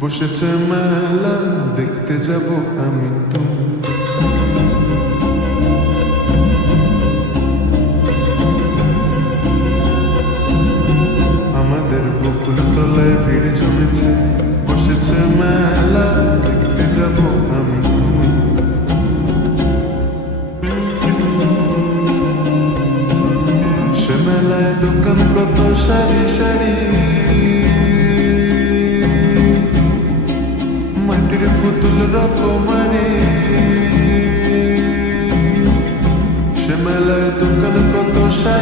বসেছে মেলা দেখতে যাব আমি তুমি। আমাদের বকুল তলায় ভিড় জমেছে, বসেছে মেলা দেখতে যাব আমি তুমি। সে মেলায় দোকান কত সারি সারি, মাটির পুতুল রকমারি। সে মেলায় দোকান কত সারি